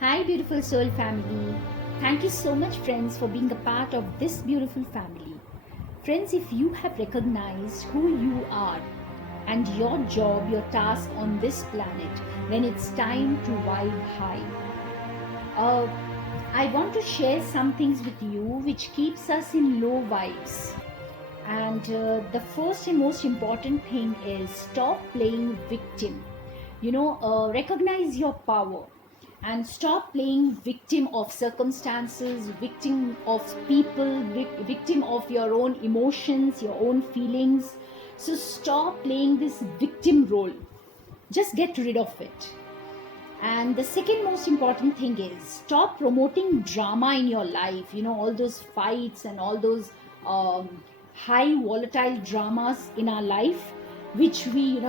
Hi, beautiful soul family. Thank you so much, friends, for being a part of this beautiful family. Friends, if you have recognized who you are and your job, your task on this planet, then it's time to vibe high. Uh, I want to share some things with you which keeps us in low vibes. And the first and most important thing is stop playing victim. Recognize your power and stop playing victim of circumstances, victim of people, victim of your own emotions, your own feelings. So stop playing this victim role. Just get rid of it. And the second most important thing is stop promoting drama in your life. All those fights and all those high volatile dramas in our life, which we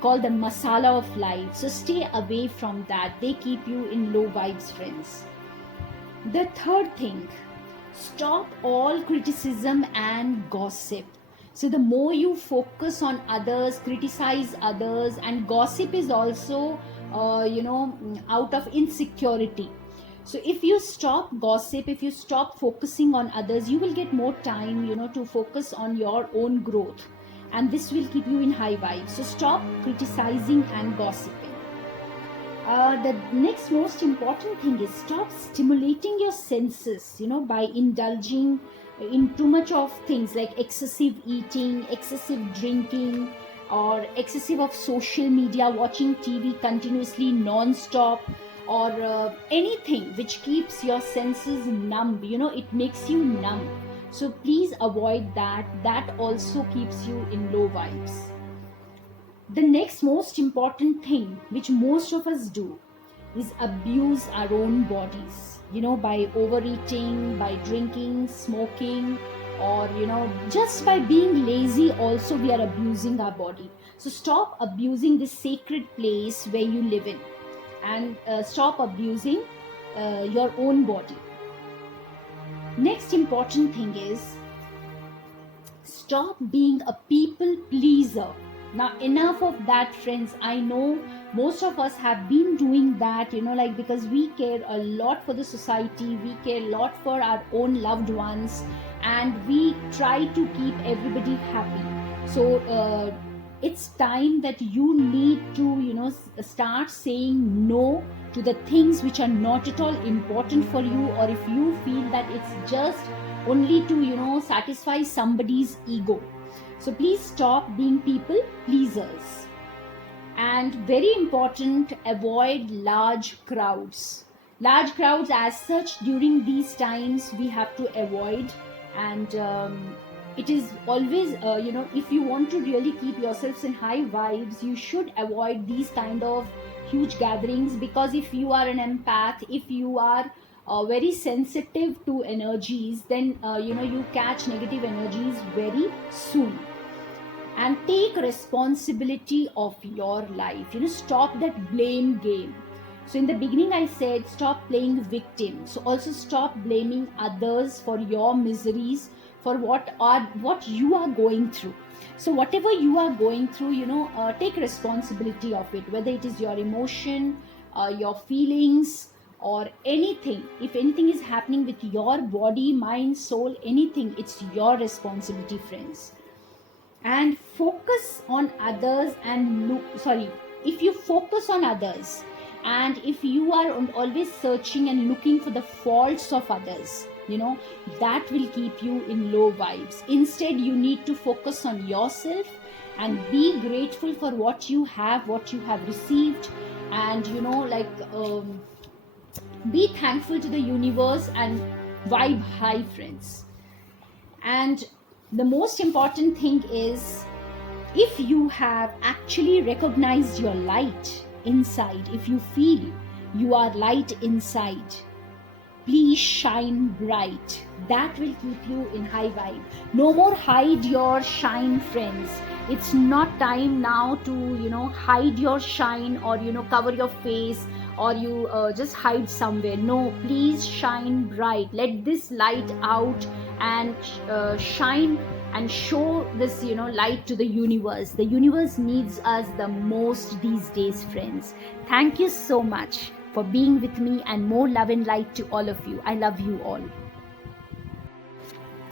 call the masala of life. So stay away from that. They keep you in low vibes, friends. The third thing, stop all criticism and gossip. So the more you focus on others, criticize others, and gossip is also, out of insecurity. So if you stop gossip, if you stop focusing on others, you will get more time, to focus on your own growth, and this will keep you in high vibes. So stop criticizing and gossiping. The next most important thing is stop stimulating your senses, by indulging in too much of things like excessive eating, excessive drinking, or excessive of social media, watching TV continuously non-stop, or anything which keeps your senses numb. It makes you numb. So please avoid that. That also keeps you in low vibes. The next most important thing which most of us do is abuse our own bodies, by overeating, by drinking, smoking, or just by being lazy also we are abusing our body. So stop abusing this sacred place where you live in, and stop abusing your own body. Next important thing is stop being a people pleaser. Now enough of that, friends. I know most of us have been doing that, because we care a lot for the society, we care a lot for our own loved ones, and we try to keep everybody happy. So it's time that you need to start saying no to the things which are not at all important for you, or if you feel that it's just only to satisfy somebody's ego. So please stop being people pleasers. And very important, avoid large crowds. Large crowds as such during these times we have to avoid. And it is always, if you want to really keep yourselves in high vibes, you should avoid these kind of huge gatherings, because if you are an empath, if you are very sensitive to energies, then you catch negative energies very soon. And take responsibility of your life. Stop that blame game. So in the beginning I said stop playing victim. So also stop blaming others for your miseries, for what you are going through. So whatever you are going through, take responsibility of it, whether it is your emotion, your feelings, or anything. If anything is happening with your body, mind, soul, anything, it's your responsibility, friends. And focus on others and if you focus on others, and if you are always searching and looking for the faults of others, that will keep you in low vibes. Instead, you need to focus on yourself and be grateful for what you have received, and be thankful to the universe and vibe high, friends. And the most important thing is, if you have actually recognized your light inside, if you feel you are light inside, please shine bright. That will keep you in high vibe. No more hide your shine, friends. It's not time now to hide your shine, or cover your face, or you just hide somewhere. No, please shine bright. Let this light out and shine and show this light to the universe. The universe needs us the most these days, friends. Thank you so much. for being with me, and more love and light to all of you. I love you all.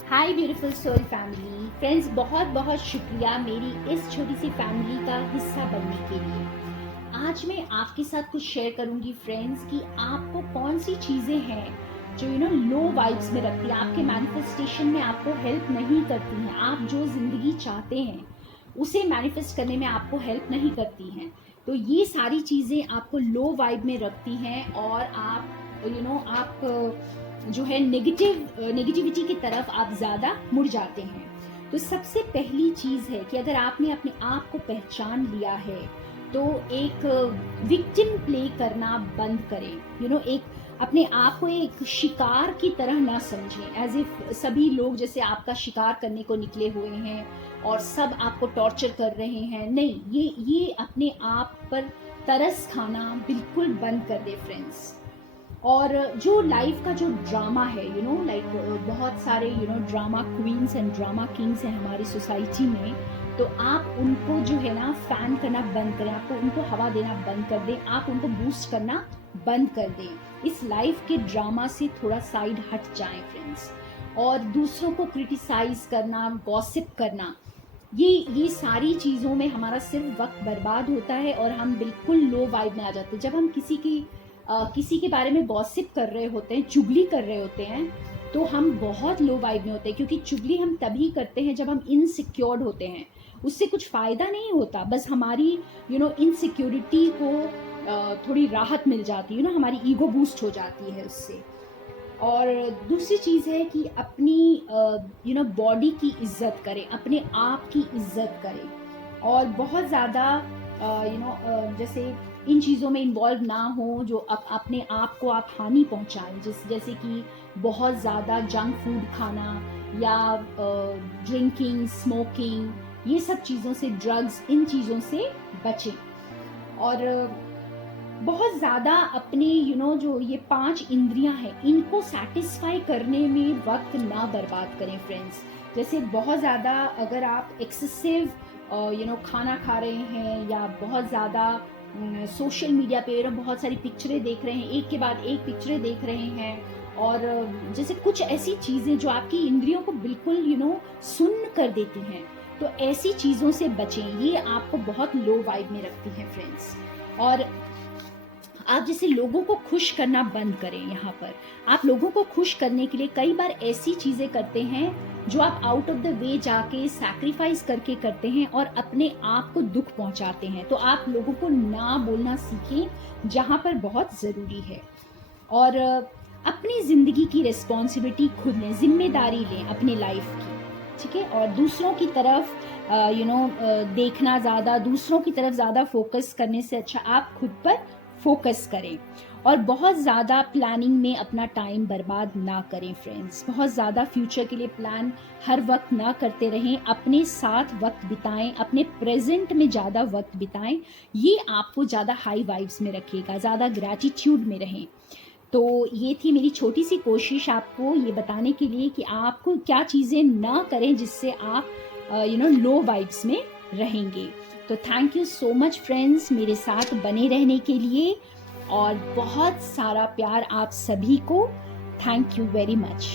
Hi beautiful soul family friends, बहुत बहुत शुक्रिया मेरी इस छोटी सी family का हिस्सा बनने के लिए। आज मैं आपके साथ कुछ शेयर करूंगी फ्रेंड्स कि आपको कौन सी चीज़ें हैं जो लो वाइब्स में रखती है, आपके मैनिफेस्टेशन में आपको हेल्प नहीं करती हैं, आप जो ज़िंदगी चाहते हैं उसे मैनिफेस्ट करने में आपको हेल्प नहीं करती हैं। तो ये सारी चीज़ें आपको लो वाइब में रखती हैं और आप आप जो है नेगेटिविटी की तरफ आप ज़्यादा मुड़ जाते हैं। तो सबसे पहली चीज़ है कि अगर आपने अपने आप को पहचान लिया है तो एक विक्टिम प्ले करना बंद करें। एक अपने आप को एक शिकार की तरह ना समझें, एज इफ सभी लोग जैसे आपका शिकार करने को निकले हुए हैं और सब आपको टॉर्चर कर रहे हैं। नहीं, ये अपने आप पर तरस खाना बिल्कुल बंद कर दे फ्रेंड्स। और जो लाइफ का जो ड्रामा है लाइक बहुत सारे drama queens and drama Kings हैं हमारी सोसाइटी में, तो आप उनको जो है ना फैन करना बंद करें, आपको उनको हवा देना बंद कर दें, आप उनको बूस्ट करना बंद कर दें। इस लाइफ के ड्रामा से थोड़ा साइड हट जाएं फ्रेंड्स। और दूसरों को क्रिटिसाइज करना, गॉसिप करना, ये सारी चीज़ों में हमारा सिर्फ वक्त बर्बाद होता है और हम बिल्कुल लो वाइब में आ जाते हैं। जब हम किसी के बारे में गॉसिप कर रहे होते हैं, चुगली कर रहे होते हैं, तो हम बहुत लो वाइब में होते हैं, क्योंकि चुगली हम तभी करते हैं जब हम इनसिक्योर्ड होते हैं। उससे कुछ फ़ायदा नहीं होता, बस हमारी इनसिक्योरिटी को थोड़ी राहत मिल जाती है, हमारी ईगो बूस्ट हो जाती है उससे। और दूसरी चीज़ है कि अपनी बॉडी की इज्जत करें, अपने आप की इज्जत करें और बहुत ज़्यादा जैसे इन चीज़ों में इन्वॉल्व ना हो जो अपने आप को आप हानि पहुंचाएं, जैसे कि बहुत ज़्यादा जंक फूड खाना या ड्रिंकिंग, स्मोकिंग, ये सब चीज़ों से, ड्रग्स, इन चीज़ों से बचें। और बहुत ज़्यादा अपने जो ये 5 इंद्रियां हैं इनको सेटिस्फाई करने में वक्त ना बर्बाद करें फ्रेंड्स। जैसे बहुत ज़्यादा अगर आप एक्सेसिव खाना खा रहे हैं या बहुत ज़्यादा सोशल मीडिया पे बहुत सारी पिक्चरें देख रहे हैं, एक के बाद एक पिक्चरें देख रहे हैं, और जैसे कुछ ऐसी चीज़ें जो आपकी इंद्रियों को बिल्कुल सुन्न कर देती हैं, तो ऐसी चीज़ों से बचें। ये आपको बहुत लो वाइब में रखती हैं फ्रेंड्स। और आप जैसे लोगों को खुश करना बंद करें। यहाँ पर आप लोगों को खुश करने के लिए कई बार ऐसी चीज़ें करते हैं जो आप आउट ऑफ द वे जाके सैक्रिफाइस करके करते हैं और अपने आप को दुख पहुंचाते हैं। तो आप लोगों को ना बोलना सीखें जहाँ पर बहुत ज़रूरी है। और अपनी ज़िंदगी की रिस्पॉन्सिबिलिटी खुद लें, जिम्मेदारी लें अपनी लाइफ की, ठीक है। और दूसरों की तरफ देखना ज़्यादा, दूसरों की तरफ ज़्यादा फोकस करने से अच्छा आप खुद पर फोकस करें। और बहुत ज़्यादा प्लानिंग में अपना टाइम बर्बाद ना करें फ्रेंड्स। बहुत ज़्यादा फ्यूचर के लिए प्लान हर वक्त ना करते रहें, अपने साथ वक्त बिताएं, अपने प्रेजेंट में ज़्यादा वक्त बिताएं। ये आपको ज़्यादा हाई वाइब्स में रखेगा, ज़्यादा ग्रैटिट्यूड में रहें। तो ये थी मेरी छोटी सी कोशिश आपको ये बताने के लिए कि आपको क्या चीज़ें ना करें जिससे आप लो वाइब्स में रहेंगे। तो thank you so much friends मेरे साथ बने रहने के लिए, और बहुत सारा प्यार आप सभी को। Thank you very much.